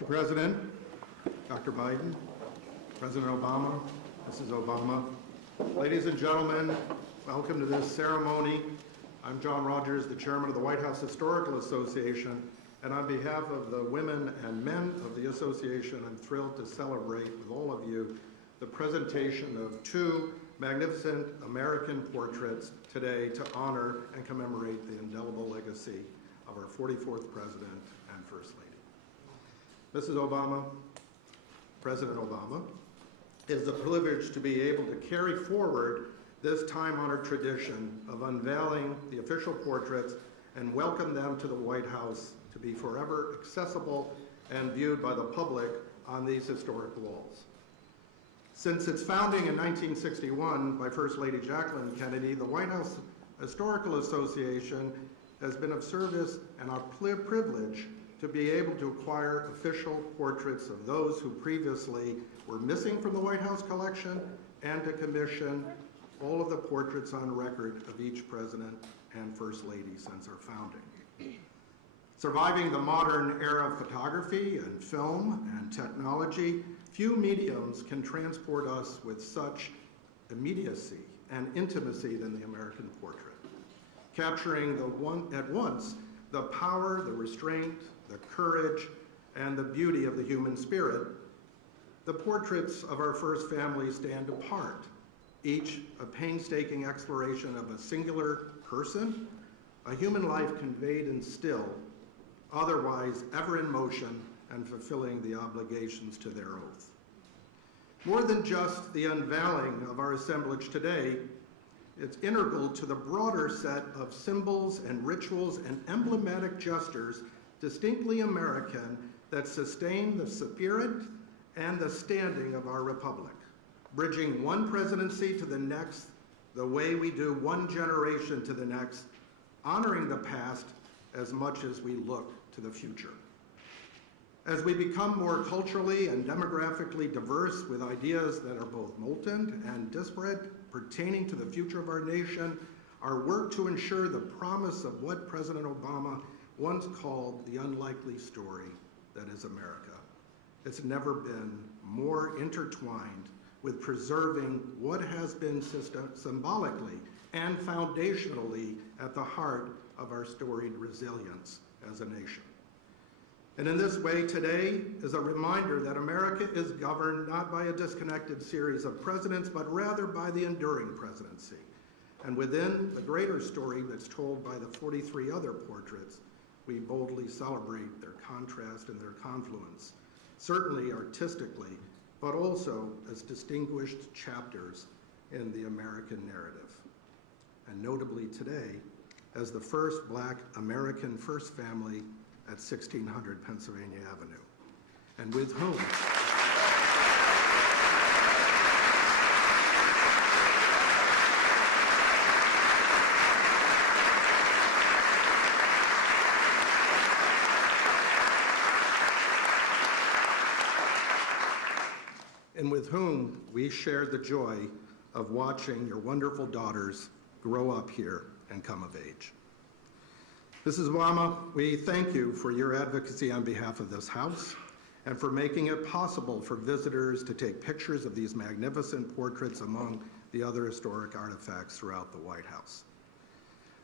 Mr. President, Dr. Biden, President Obama, Mrs. Obama, ladies and gentlemen, welcome to this ceremony. I'm John Rogers, the chairman of the White House Historical Association, and on behalf of the women and men of the association, I'm thrilled to celebrate with all of you the presentation of two magnificent American portraits today to honor and commemorate the indelible legacy of our 44th President and First Lady. Mrs. Obama, President Obama, it is a privilege to be able to carry forward this time-honored tradition of unveiling the official portraits and welcome them to the White House to be forever accessible and viewed by the public on these historic walls. Since its founding in 1961 by First Lady Jacqueline Kennedy, the White House Historical Association has been of service and our privilege to be able to acquire official portraits of those who previously were missing from the White House collection and to commission all of the portraits on record of each president and first lady since our founding. Surviving the modern era of photography and film and technology, few mediums can transport us with such immediacy and intimacy than the American portrait, capturing at once the power, the restraint, the courage, and the beauty of the human spirit. The portraits of our first family stand apart, each a painstaking exploration of a singular person, a human life conveyed in still, otherwise ever in motion and fulfilling the obligations to their oath. More than just the unveiling of our assemblage today, it's integral to the broader set of symbols and rituals and emblematic gestures distinctly American that sustain the spirit and the standing of our republic, bridging one presidency to the next the way we do one generation to the next, honoring the past as much as we look to the future. As we become more culturally and demographically diverse with ideas that are both molten and disparate pertaining to the future of our nation, our work to ensure the promise of what President Obama once called the unlikely story that is America. It's never been more intertwined with preserving what has been symbolically and foundationally at the heart of our storied resilience as a nation. And in this way, today is a reminder that America is governed not by a disconnected series of presidents, but rather by the enduring presidency. And within the greater story that's told by the 43 other portraits, we boldly celebrate their contrast and their confluence, certainly artistically, but also as distinguished chapters in the American narrative. And notably today, as the first Black American first family at 1600 Pennsylvania Avenue, and with whom we shared the joy of watching your wonderful daughters grow up here and come of age. Mrs. Obama, we thank you for your advocacy on behalf of this House and for making it possible for visitors to take pictures of these magnificent portraits among the other historic artifacts throughout the White House.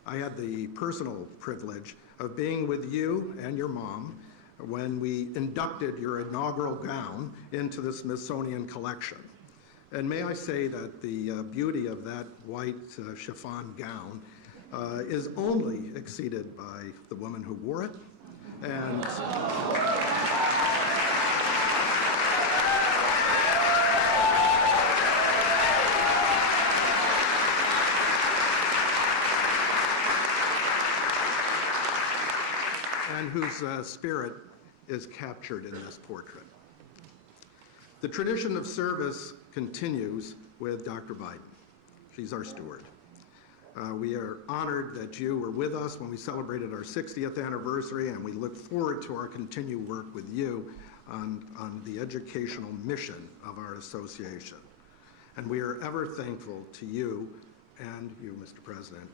I had the personal privilege of being with you and your mom when we inducted your inaugural gown into the Smithsonian collection. And may I say that the beauty of that white chiffon gown is only exceeded by the woman who wore it. And whose spirit is captured in this portrait. The tradition of service continues with Dr. Biden. She's our steward. We are honored that you were with us when we celebrated our 60th anniversary, and we look forward to our continued work with you on the educational mission of our association. And we are ever thankful to you and you, Mr. President,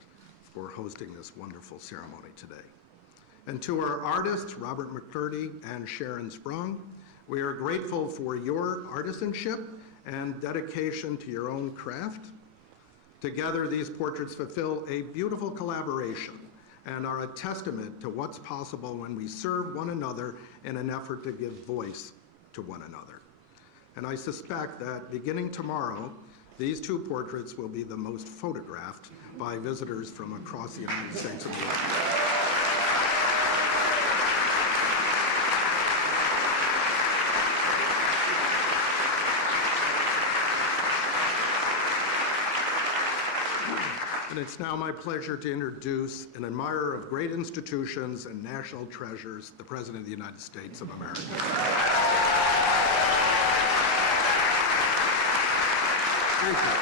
for hosting this wonderful ceremony today. And to our artists, Robert McCurdy and Sharon Sprung, we are grateful for your artisanship and dedication to your own craft. Together, these portraits fulfill a beautiful collaboration and are a testament to what's possible when we serve one another in an effort to give voice to one another. And I suspect that beginning tomorrow, these two portraits will be the most photographed by visitors from across the United States and the world. And it's now my pleasure to introduce an admirer of great institutions and national treasures, the President of the United States of America. Thank you.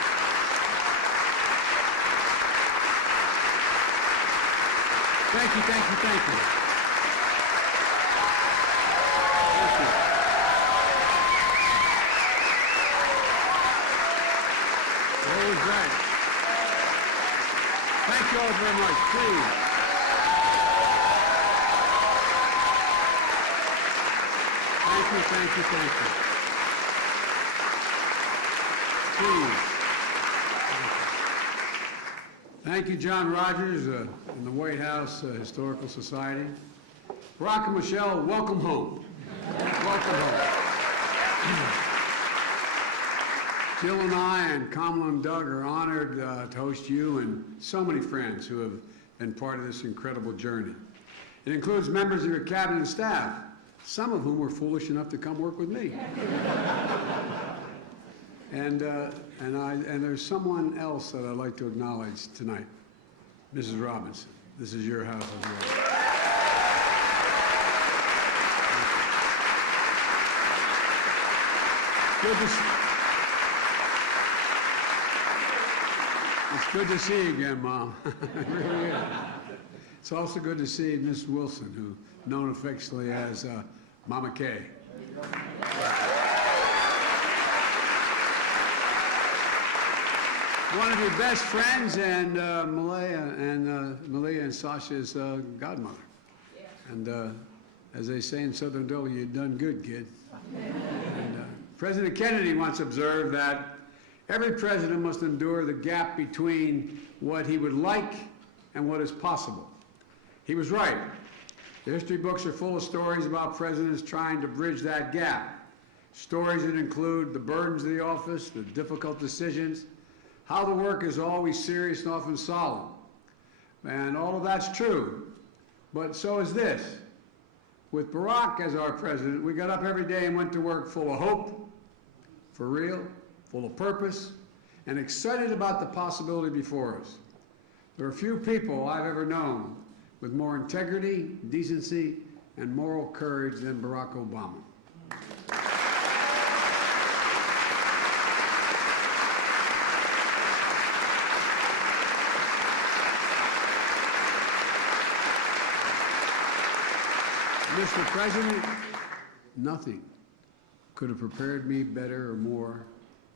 Thank you, thank you, thank you. Thank you. That was great. Thank you all very much. Please. Thank you, thank you, thank you. Please. Thank you, John Rogers and the White House Historical Society. Barack and Michelle, welcome home. Welcome home. Jill and I and Kamala and Doug are honored to host you and so many friends who have been part of this incredible journey. It includes members of your cabinet and staff, some of whom were foolish enough to come work with me. And there's someone else that I'd like to acknowledge tonight, Mrs. Robinson. This is your house as well. It's good to see you again, Mom. It really is. It's also good to see Miss Wilson, who known affectionately as Mama Kay. One of your best friends and Malia and Sasha's godmother. Yeah. And as they say in Southern Delaware, you've done good, kid. And President Kennedy once observed that every president must endure the gap between what he would like and what is possible. He was right. The history books are full of stories about presidents trying to bridge that gap. Stories that include the burdens of the office, the difficult decisions, how the work is always serious and often solemn. And all of that's true, but so is this. With Barack as our president, we got up every day and went to work full of hope, for real, full of purpose, and excited about the possibility before us. There are few people I've ever known with more integrity, decency, and moral courage than Barack Obama. Mr. President, nothing could have prepared me better or more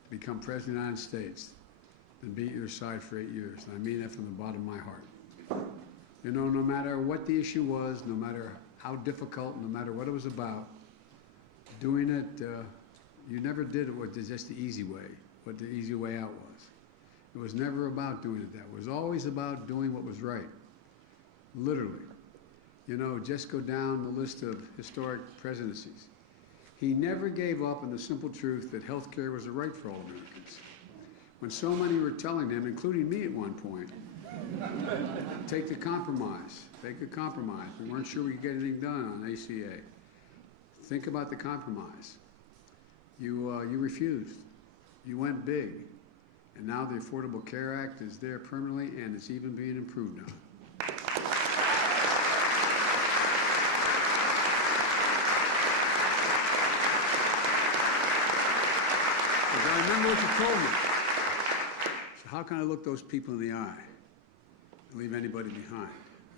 to become President of the United States than be at your side for 8 years. And I mean that from the bottom of my heart. You know, no matter what the issue was, no matter how difficult, no matter what it was about, doing it, you never did it with just the easy way, what the easy way out was. It was never about doing it that way. It was always about doing what was right, literally. You know, just go down the list of historic presidencies. He never gave up on the simple truth that health care was a right for all Americans. When so many were telling him, including me at one point, take the compromise, take a compromise. We weren't sure we could get anything done on ACA. Think about the compromise. You refused. You went big. And now the Affordable Care Act is there permanently, and it's even being improved on. I remember what you told me. So how can I look those people in the eye and leave anybody behind?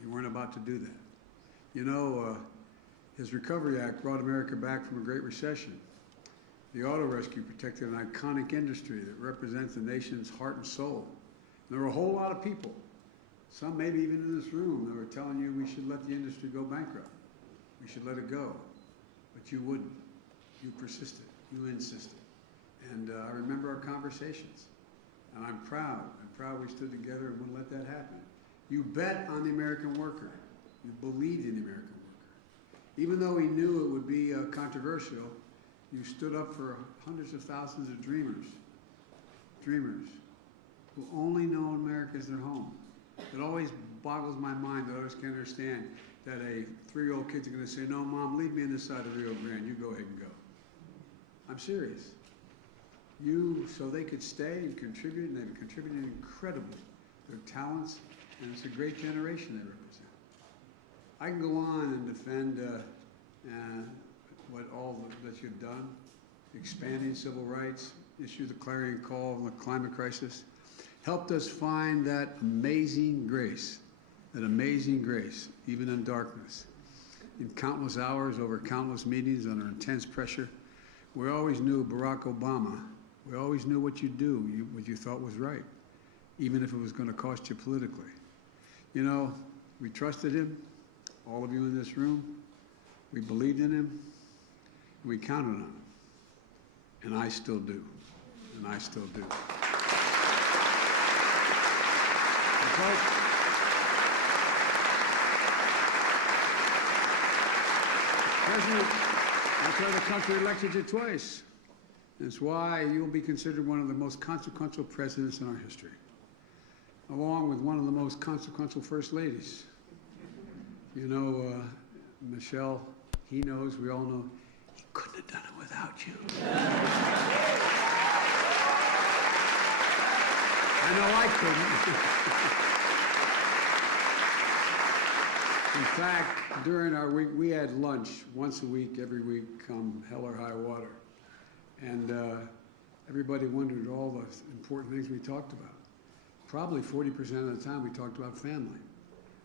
You weren't about to do that. You know, his Recovery Act brought America back from a Great Recession. The auto rescue protected an iconic industry that represents the nation's heart and soul. And there were a whole lot of people some maybe even in this room, that were telling you we should let the industry go bankrupt. We should let it go. But you wouldn't. You persisted. You insisted. And I remember our conversations. And I'm proud. I'm proud we stood together and wouldn't let that happen. You bet on the American worker. You believed in the American worker. Even though we knew it would be controversial, you stood up for hundreds of thousands of dreamers who only know America as their home. It always boggles my mind that I always can't understand that a 3-year-old kid's going to say, no, Mom, leave me on this side of Rio Grande. You go ahead and go. I'm serious. So they could stay and contribute, and they've contributed incredibly. Their talents, and it's a great generation they represent. I can go on and defend that you've done, expanding civil rights, issue the clarion call on the climate crisis, helped us find that amazing grace, even in darkness. In countless hours, over countless meetings, under intense pressure, we always knew Barack Obama. We always knew what you'd do, what you thought was right, even if it was going to cost you politically. You know, we trusted him, all of you in this room. We believed in him, and we counted on him. And I still do. And I still do. President, that's why the country elected you twice. That's why you'll be considered one of the most consequential presidents in our history, along with one of the most consequential first ladies. You know, Michelle, he knows, we all know, he couldn't have done it without you. I know I couldn't. In fact, during our week, we had lunch once a week, every week, come hell or high water. And everybody wondered all the important things we talked about. Probably 40% of the time we talked about family.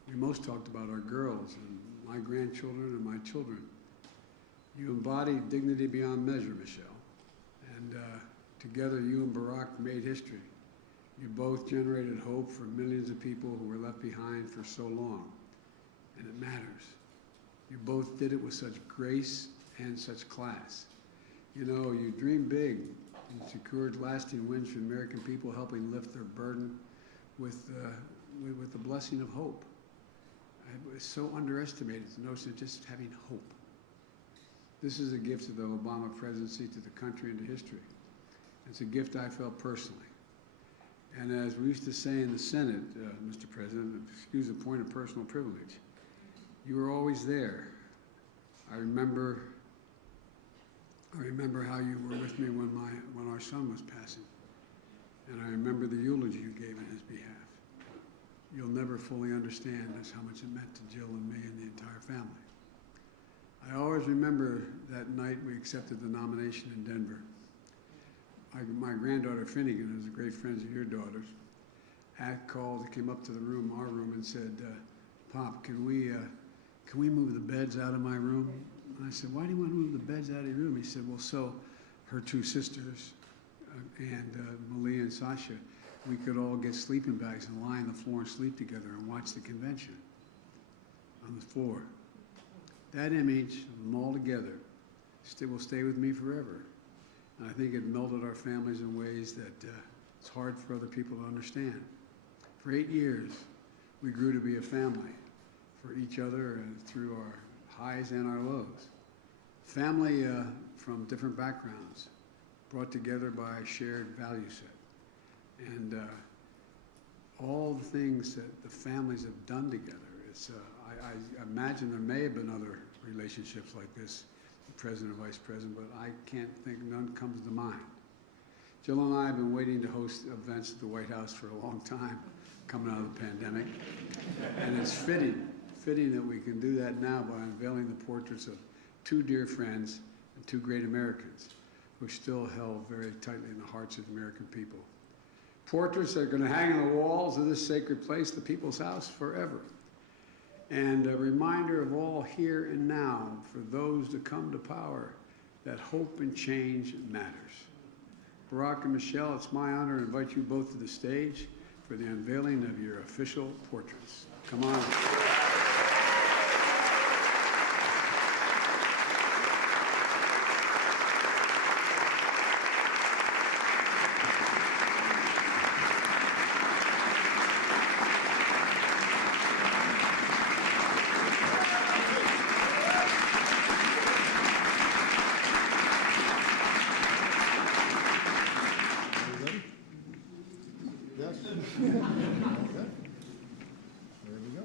We most talked about our girls and my grandchildren and my children. You embodied dignity beyond measure, Michelle. And together you and Barack made history. You both generated hope for millions of people who were left behind for so long. And it matters. You both did it with such grace and such class. You know, you dreamed big. You secured lasting wins for the American people, helping lift their burden with the blessing of hope. It was so underestimated, the notion of just having hope. This is a gift of the Obama presidency to the country and to history. It's a gift I felt personally. And as we used to say in the Senate, Mr. President, excuse the point of personal privilege, you were always there. I remember how you were with me when our son was passing. And I remember the eulogy you gave in his behalf. You'll never fully understand just how much it meant to Jill and me and the entire family. I always remember that night we accepted the nomination in Denver. My granddaughter Finnegan, who's a great friend of your daughter's, came up to our room and said, Pop, can we move the beds out of my room? And I said, why do you want to move the beds out of your room? He said, well, so her two sisters, and Malia and Sasha, we could all get sleeping bags and lie on the floor and sleep together and watch the convention on the floor. That image of them all together will stay with me forever. And I think it melded our families in ways that it's hard for other people to understand. For 8 years, we grew to be a family for each other and through our highs and our lows. Family from different backgrounds, brought together by a shared value set. And all the things that the families have done together, I imagine there may have been other relationships like this, President or Vice President, but I can't think, none comes to mind. Jill and I have been waiting to host events at the White House for a long time, coming out of the pandemic. And it's fitting that we can do that now by unveiling the portraits of two dear friends and two great Americans who are still held very tightly in the hearts of the American people. Portraits that are going to hang on the walls of this sacred place, the People's House, forever. And a reminder of all here and now for those to come to power that hope and change matters. Barack and Michelle, it's my honor to invite you both to the stage for the unveiling of your official portraits. Come on. Yes? Okay. There we go.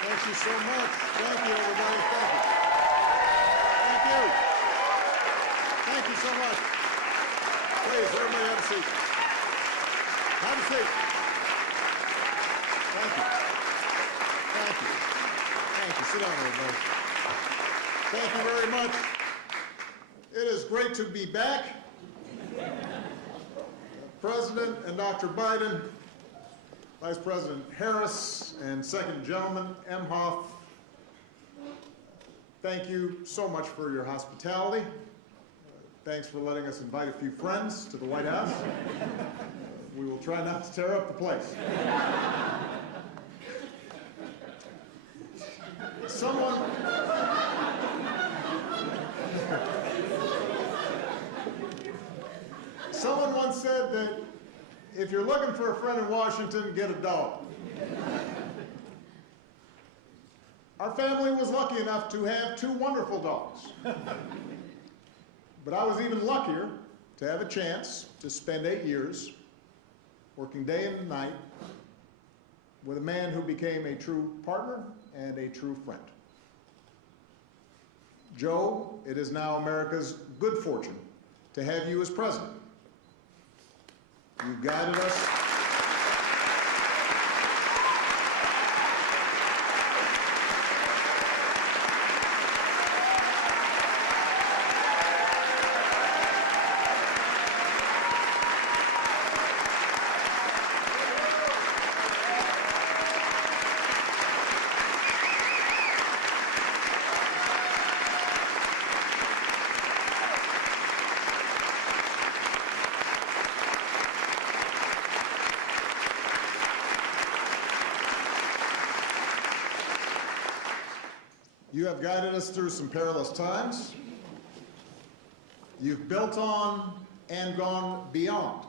Thank you so much. Thank you, everybody. Thank you. Thank you. Thank you so much. Please, everybody have a seat. Have a seat. Thank you. Thank you. Thank you. Sit down, everybody. Thank you very much. It is great to be back. President and Dr. Biden, Vice President Harris, and Second Gentleman Emhoff, thank you so much for your hospitality. Thanks for letting us invite a few friends to the White House. We will try not to tear up the place. Someone once said that if you're looking for a friend in Washington, get a dog. Our family was lucky enough to have two wonderful dogs. But I was even luckier to have a chance to spend 8 years working day and night with a man who became a true partner and a true friend. Joe, it is now America's good fortune to have you as president. You've guided us. You have guided us through some perilous times. You've built on and gone beyond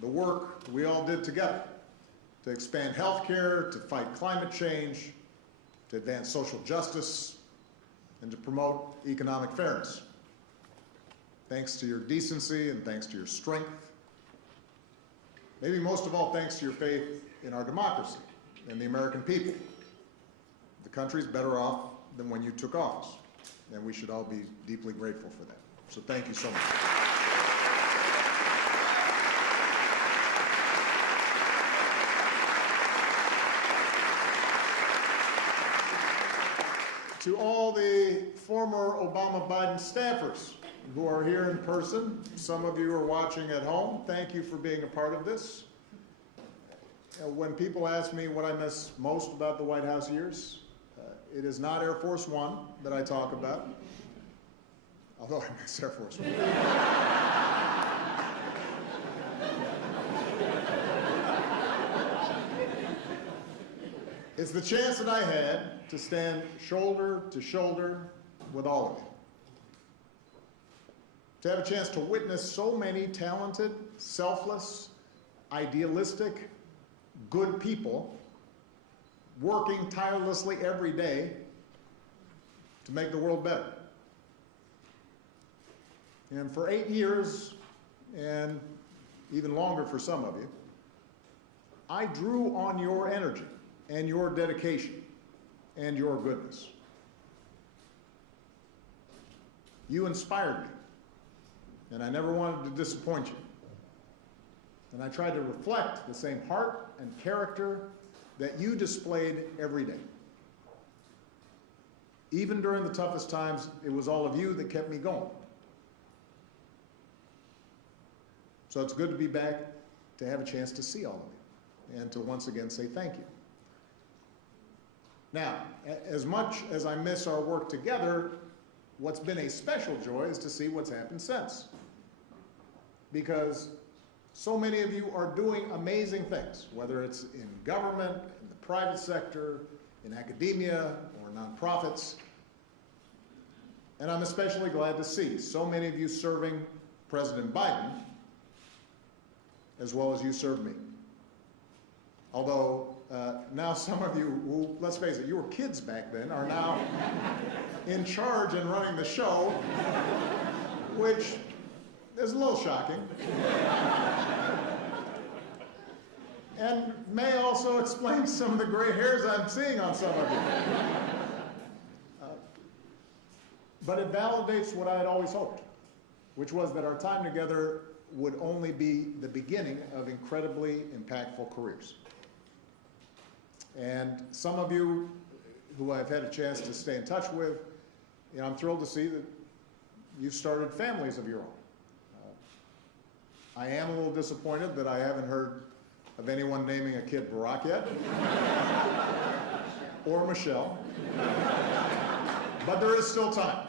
the work we all did together to expand health care, to fight climate change, to advance social justice, and to promote economic fairness. Thanks to your decency and thanks to your strength. Maybe most of all, thanks to your faith in our democracy and the American people. The country's better off than when you took office, and we should all be deeply grateful for that. So thank you so much. To all the former Obama-Biden staffers who are here in person, some of you are watching at home, thank you for being a part of this. When people ask me what I miss most about the White House years, it is not Air Force One that I talk about, although I miss Air Force One. It's the chance that I had to stand shoulder to shoulder with all of you. To have a chance to witness so many talented, selfless, idealistic, good people working tirelessly every day to make the world better. And for 8 years, and even longer for some of you, I drew on your energy and your dedication and your goodness. You inspired me, and I never wanted to disappoint you. And I tried to reflect the same heart and character that you displayed every day. Even during the toughest times, it was all of you that kept me going. So it's good to be back, to have a chance to see all of you, and to once again say thank you. Now, as much as I miss our work together, what's been a special joy is to see what's happened since. Because so many of you are doing amazing things, whether it's in government, in the private sector, in academia, or nonprofits. And I'm especially glad to see so many of you serving President Biden, as well as you serve me. Although now some of you who, let's face it, you were kids back then, are now in charge and running the show, which is a little shocking. And may also explain some of the gray hairs I'm seeing on some of you. But it validates what I had always hoped, which was that our time together would only be the beginning of incredibly impactful careers. And some of you who I've had a chance to stay in touch with, I'm thrilled to see that you've started families of your own. I am a little disappointed that I haven't heard of anyone naming a kid Barack yet, or Michelle, but there is still time.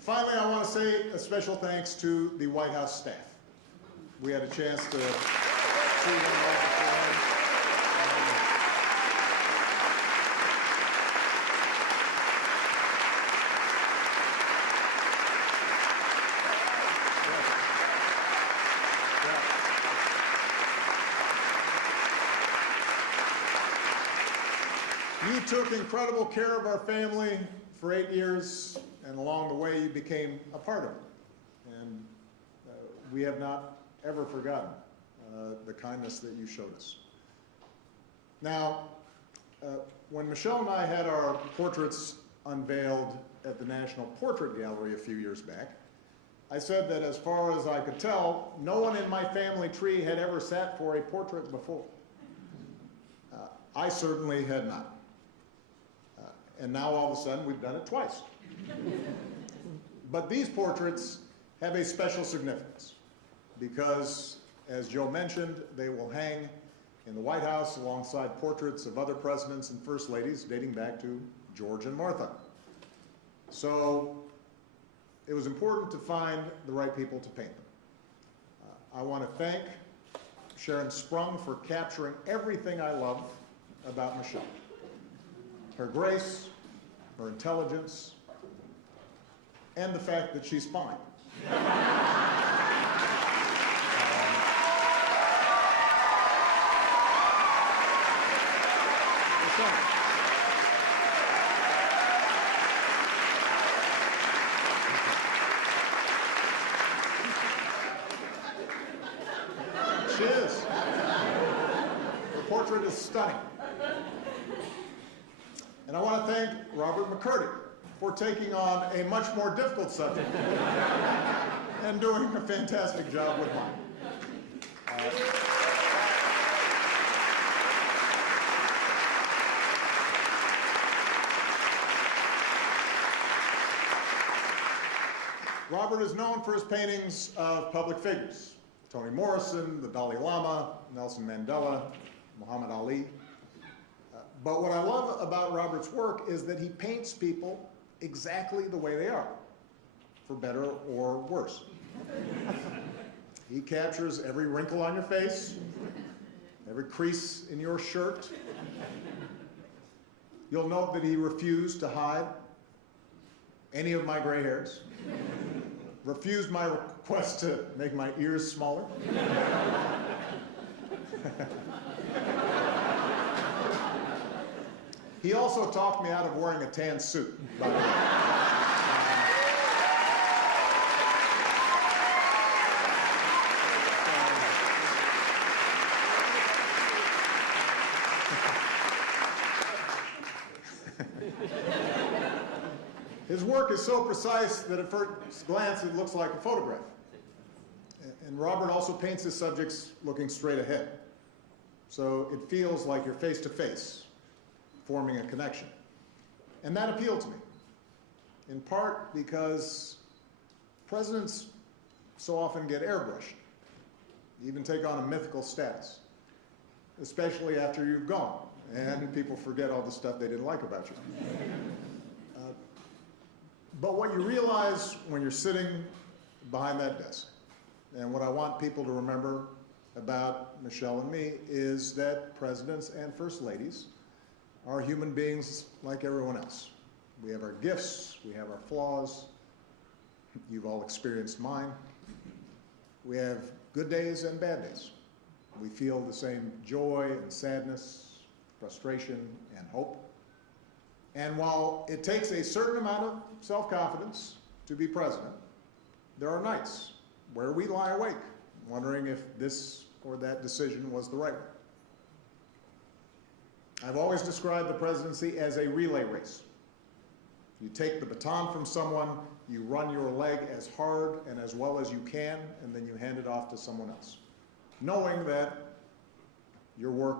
Finally, I want to say a special thanks to the White House staff. We had a chance to see them all beforehand. You took incredible care of our family for 8 years, and along the way you became a part of it. And we have not ever forgotten the kindness that you showed us. Now, when Michelle and I had our portraits unveiled at the National Portrait Gallery a few years back, I said that as far as I could tell, no one in my family tree had ever sat for a portrait before. I certainly had not. And now all of a sudden we've done it twice. But these portraits have a special significance because, as Joe mentioned, they will hang in the White House alongside portraits of other presidents and first ladies dating back to George and Martha. So it was important to find the right people to paint them. I want to thank Sharon Sprung for capturing everything I love about Michelle. Her grace, her intelligence, and the fact that she's fine. She is. The portrait is stunning. And I want to thank Robert McCurdy for taking on a much more difficult subject and doing a fantastic job with mine. Robert is known for his paintings of public figures: Toni Morrison, the Dalai Lama, Nelson Mandela, Muhammad Ali. But what I love about Robert's work is that he paints people exactly the way they are, for better or worse. He captures every wrinkle on your face, every crease in your shirt. You'll note that he refused to hide any of my gray hairs, refused my request to make my ears smaller. He also talked me out of wearing a tan suit, by the way. His work is so precise that at first glance it looks like a photograph. And Robert also paints his subjects looking straight ahead. So it feels like you're face to face, forming a connection. And that appealed to me, in part because presidents so often get airbrushed, even take on a mythical status, especially after you've gone, and people forget all the stuff they didn't like about you. But what you realize when you're sitting behind that desk, and what I want people to remember about Michelle and me, is that presidents and first ladies are human beings like everyone else. We have our gifts, we have our flaws. You've all experienced mine. We have good days and bad days. We feel the same joy and sadness, frustration and hope. And while it takes a certain amount of self-confidence to be president, there are nights where we lie awake wondering if this or that decision was the right one. I've always described the presidency as a relay race. You take the baton from someone, you run your leg as hard and as well as you can, and then you hand it off to someone else, knowing that your work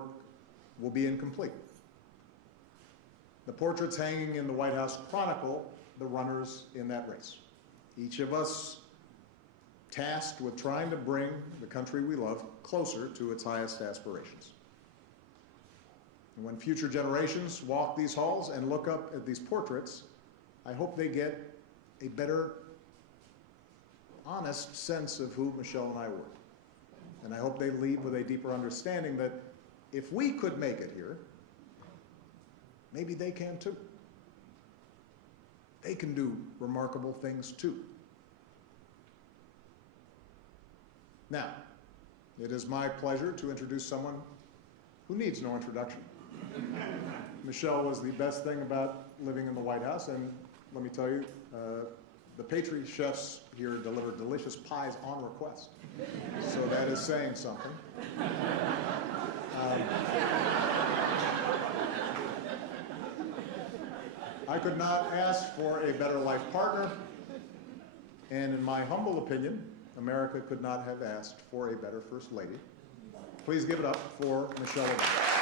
will be incomplete. The portraits hanging in the White House chronicle the runners in that race. Each of us tasked with trying to bring the country we love closer to its highest aspirations. And when future generations walk these halls and look up at these portraits, I hope they get a better, honest sense of who Michelle and I were. And I hope they leave with a deeper understanding that if we could make it here, maybe they can too. They can do remarkable things too. Now, it is my pleasure to introduce someone who needs no introduction. Michelle was the best thing about living in the White House, and let me tell you, the pastry chefs here deliver delicious pies on request. So that is saying something. I could not ask for a better life partner, and in my humble opinion, America could not have asked for a better First Lady. Please give it up for Michelle Obama.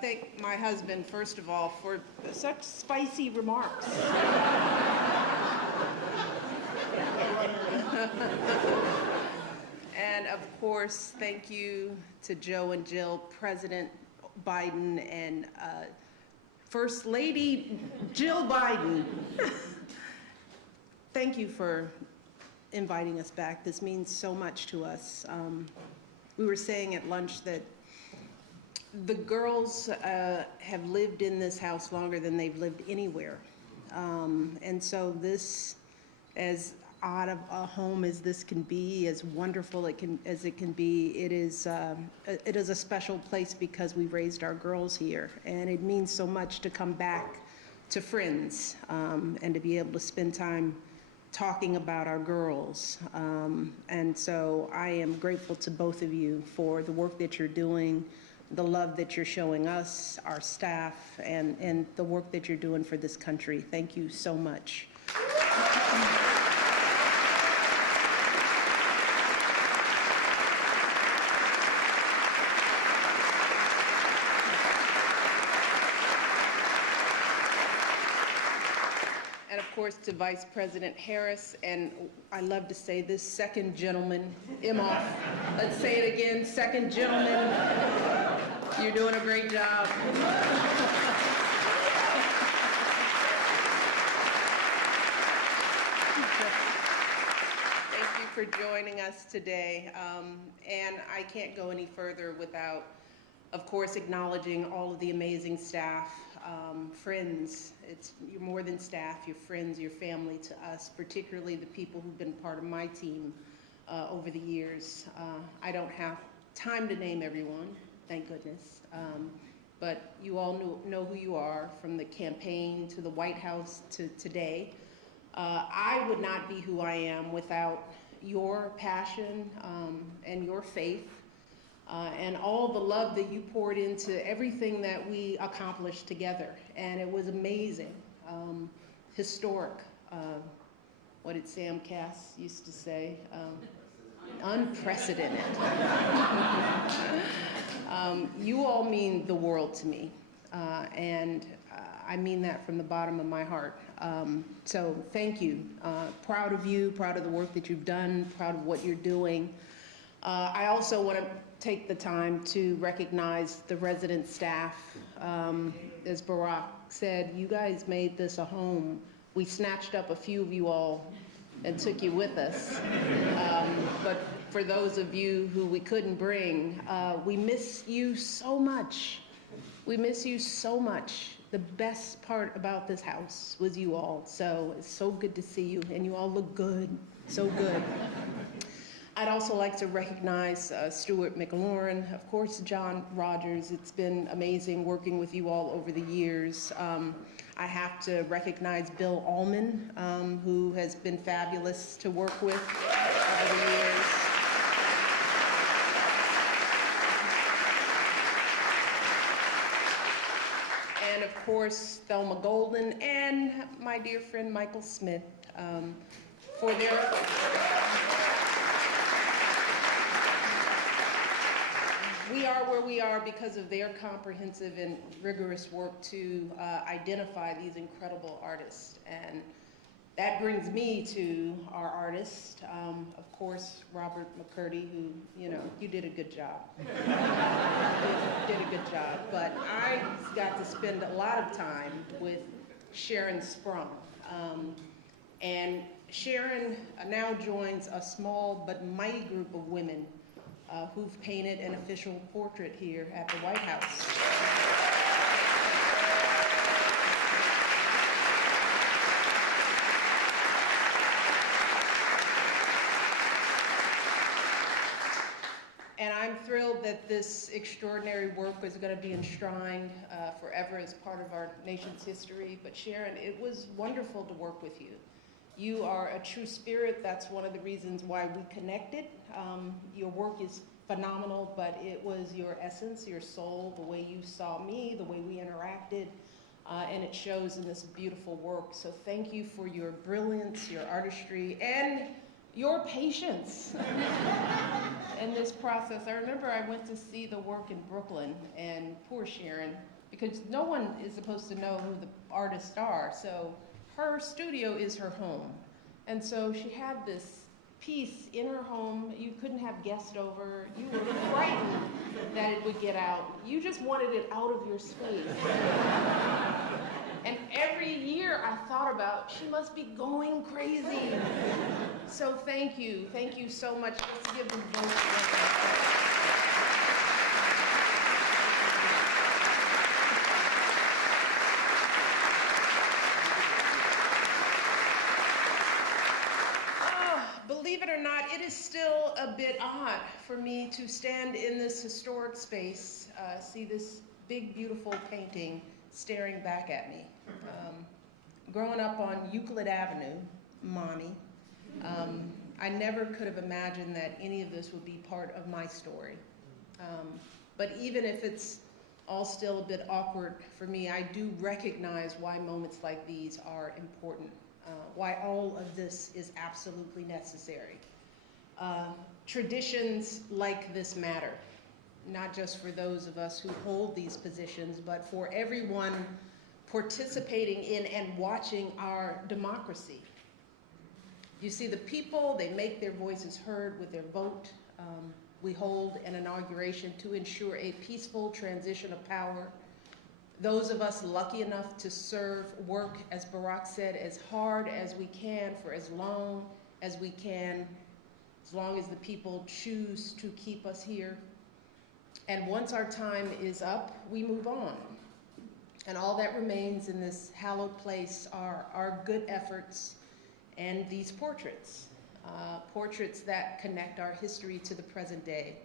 Thank my husband, first of all, for such spicy remarks. And of course, thank you to Joe and Jill, President Biden, and First Lady Jill Biden. Thank you for inviting us back. This means so much to us. We were saying at lunch that the girls have lived in this house longer than they've lived anywhere. And so this, as odd of a home as this can be, as wonderful as it can be, it is a special place because we raised our girls here. And it means so much to come back to friends and to be able to spend time talking about our girls. And so I am grateful to both of you for the work that you're doing, the love that you're showing us, our staff, and the work that you're doing for this country. Thank you so much. And of course to Vice President Harris, and I love to say this, second gentleman, Imhoff. Let's say it again, second gentleman. You're doing a great job. Thank you for joining us today. And I can't go any further without, of course, acknowledging all of the amazing staff friends. You're more than staff, you're friends, you're family to us, particularly the people who've been part of my team over the years. I don't have time to name everyone, thank goodness. But you all know who you are, from the campaign to the White House to today. I would not be who I am without your passion and your faith and all the love that you poured into everything that we accomplished together. And it was amazing, historic. What did Sam Cass used to say? Unprecedented. You all mean the world to me, and I mean that from the bottom of my heart. So thank you. Proud of you, proud of the work that you've done, proud of what you're doing. I also want to take the time to recognize the resident staff. As Barack said, you guys made this a home. We snatched up a few of you all and took you with us. But for those of you who we couldn't bring, we miss you so much. We miss you so much. The best part about this house was you all. So it's so good to see you, and you all look good, so good. I'd also like to recognize Stuart McLaurin, of course, John Rogers. It's been amazing working with you all over the years. I have to recognize Bill Allman, who has been fabulous to work with over the years. And of course, Thelma Golden and my dear friend Michael Smith for their we are where we are because of their comprehensive and rigorous work to identify these incredible artists. And that brings me to our artist, of course, Robert McCurdy, who, you did a good job. did a good job. But I got to spend a lot of time with Sharon Sprung. And Sharon now joins a small but mighty group of women who've painted an official portrait here at the White House. And I'm thrilled that this extraordinary work is going to be enshrined forever as part of our nation's history. But Sharon, it was wonderful to work with you. You are a true spirit. That's one of the reasons why we connected. Your work is phenomenal, but it was your essence, your soul, the way you saw me, the way we interacted, and it shows in this beautiful work. So thank you for your brilliance, your artistry, and your patience in this process. I remember I went to see the work in Brooklyn, and poor Sharon, because no one is supposed to know who the artists are, so her studio is her home. And so she had this piece in her home. You couldn't have guests over. You were frightened that it would get out. You just wanted it out of your space. And every year I thought about, she must be going crazy. So thank you so much. Let's give them both. Believe it or not, it is still a bit odd for me to stand in this historic space, see this big, beautiful painting staring back at me. Growing up on Euclid Avenue, Monty, I never could have imagined that any of this would be part of my story. But even if it's all still a bit awkward for me, I do recognize why moments like these are important. Why all of this is absolutely necessary. Traditions like this matter, not just for those of us who hold these positions, but for everyone participating in and watching our democracy. You see, the people, they make their voices heard with their vote. We hold an inauguration to ensure a peaceful transition of power. Those of us lucky enough to serve, work, as Barack said, as hard as we can for as long as we can, as long as the people choose to keep us here. And once our time is up, we move on. And all that remains in this hallowed place are our good efforts and these portraits. Portraits that connect our history to the present day.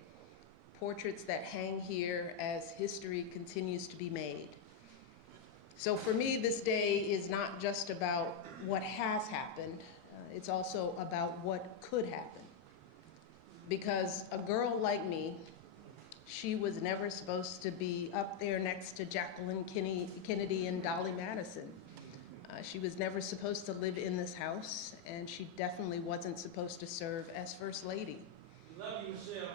Portraits that hang here as history continues to be made. So for me, this day is not just about what has happened, it's also about what could happen. Because a girl like me, she was never supposed to be up there next to Jacqueline Kennedy and Dolly Madison. She was never supposed to live in this house, and she definitely wasn't supposed to serve as First Lady. Love you, Michelle.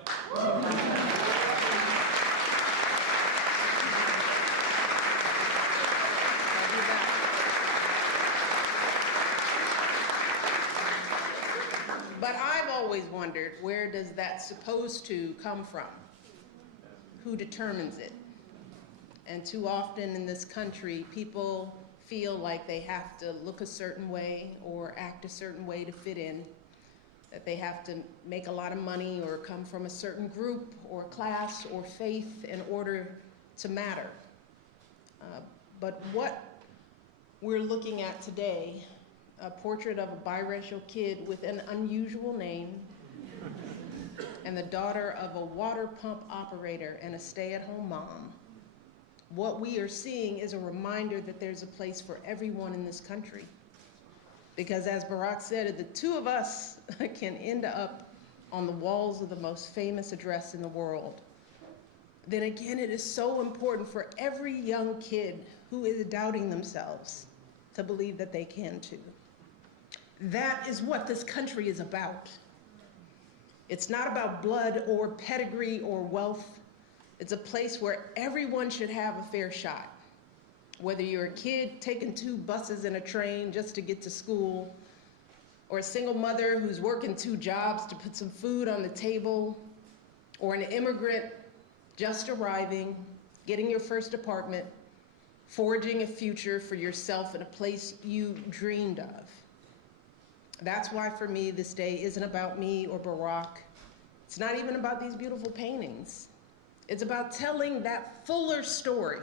But I've always wondered, where does that supposed to come from? Who determines it? And too often in this country, people feel like they have to look a certain way or act a certain way to fit in, that they have to make a lot of money or come from a certain group or class or faith in order to matter. But what we're looking at today, a portrait of a biracial kid with an unusual name and the daughter of a water pump operator and a stay-at-home mom, what we are seeing is a reminder that there's a place for everyone in this country. Because as Barack said, the two of us can end up on the walls of the most famous address in the world. Then again, it is so important for every young kid who is doubting themselves to believe that they can too. That is what this country is about. It's not about blood or pedigree or wealth. It's a place where everyone should have a fair shot. Whether you're a kid taking 2 buses and a train just to get to school, or a single mother who's working 2 jobs to put some food on the table, or an immigrant just arriving, getting your first apartment, forging a future for yourself in a place you dreamed of. That's why for me, this day isn't about me or Barack. It's not even about these beautiful paintings. It's about telling that fuller story,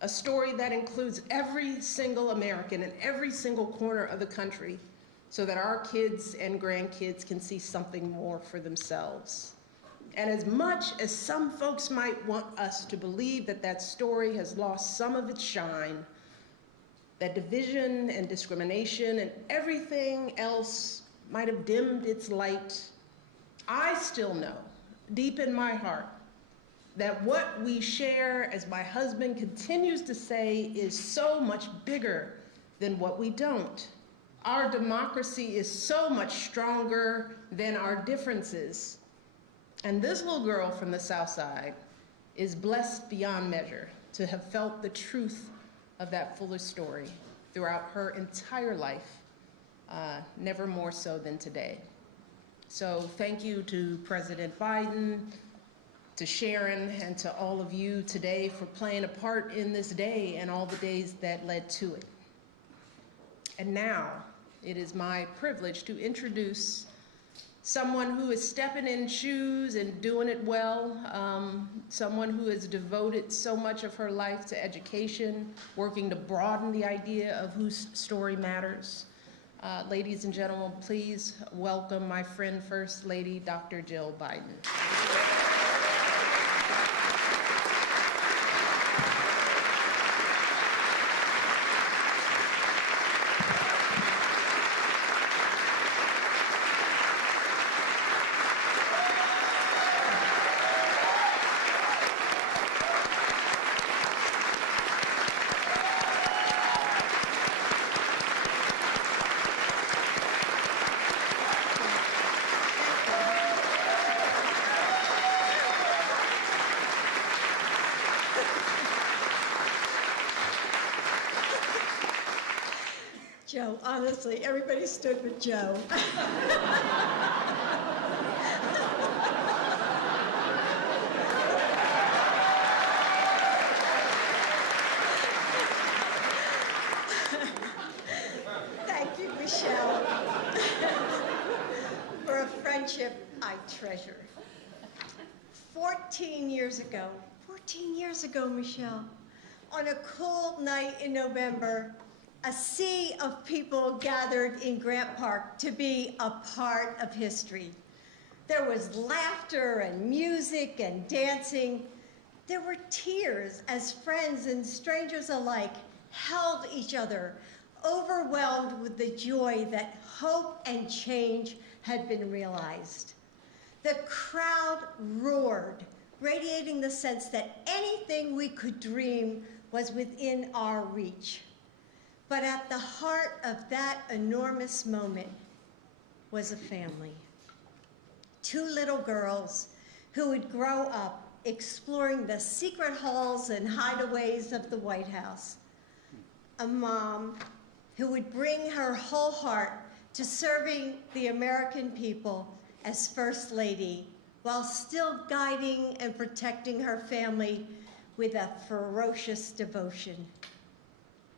a story that includes every single American in every single corner of the country, so that our kids and grandkids can see something more for themselves. And as much as some folks might want us to believe that that story has lost some of its shine, that division and discrimination and everything else might have dimmed its light, I still know, deep in my heart, that what we share, as my husband continues to say, is so much bigger than what we don't. Our democracy is so much stronger than our differences. And this little girl from the South Side is blessed beyond measure to have felt the truth of that fuller story throughout her entire life, never more so than today. So thank you to President Biden, to Sharon, and to all of you today for playing a part in this day and all the days that led to it. And now, it is my privilege to introduce someone who is stepping in shoes and doing it well, someone who has devoted so much of her life to education, working to broaden the idea of whose story matters. Ladies and gentlemen, please welcome my friend, First Lady, Dr. Jill Biden. Joe, honestly, everybody stood with Joe. Thank you, Michelle, for a friendship I treasure. 14 years ago, Michelle, on a cold night in November, a sea of people gathered in Grant Park to be a part of history. There was laughter and music and dancing. There were tears as friends and strangers alike held each other, overwhelmed with the joy that hope and change had been realized. The crowd roared, radiating the sense that anything we could dream was within our reach. But at the heart of that enormous moment was a family. 2 little girls who would grow up exploring the secret halls and hideaways of the White House. A mom who would bring her whole heart to serving the American people as First Lady, while still guiding and protecting her family with a ferocious devotion.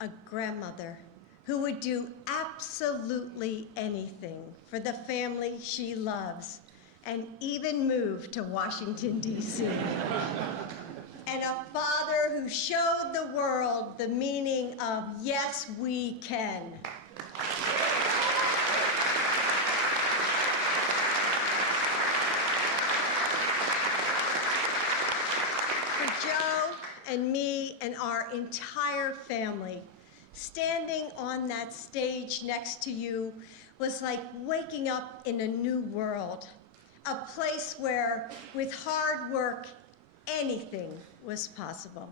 A grandmother who would do absolutely anything for the family she loves, and even move to Washington, D.C. And a father who showed the world the meaning of yes, we can. For Joe and me and our entire family, standing on that stage next to you was like waking up in a new world, a place where, with hard work, anything was possible.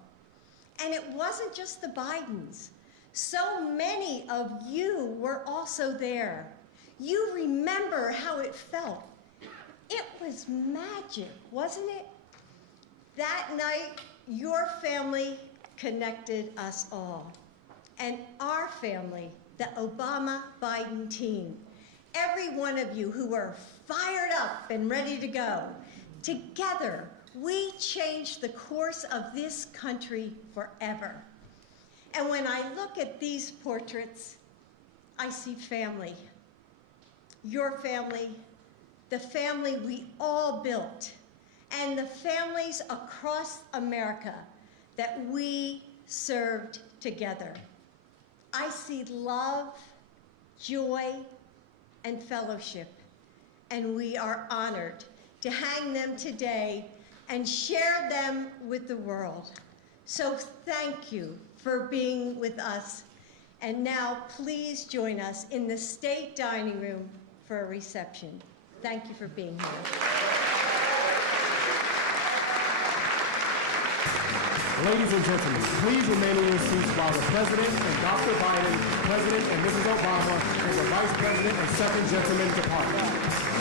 And it wasn't just the Bidens. So many of you were also there. You remember how it felt. It was magic, wasn't it? That night, your family connected us all. And our family, the Obama-Biden team, every one of you who were fired up and ready to go, together, we changed the course of this country forever. And when I look at these portraits, I see family. Your family, the family we all built, and the families across America that we served together. I see love, joy, and fellowship, and we are honored to hang them today and share them with the world. So thank you for being with us. And now please join us in the State Dining Room for a reception. Thank you for being here. Ladies and gentlemen, please remain in your seats while the President and Dr. Biden, President and Mrs. Obama, and the Vice President and Second Gentleman depart.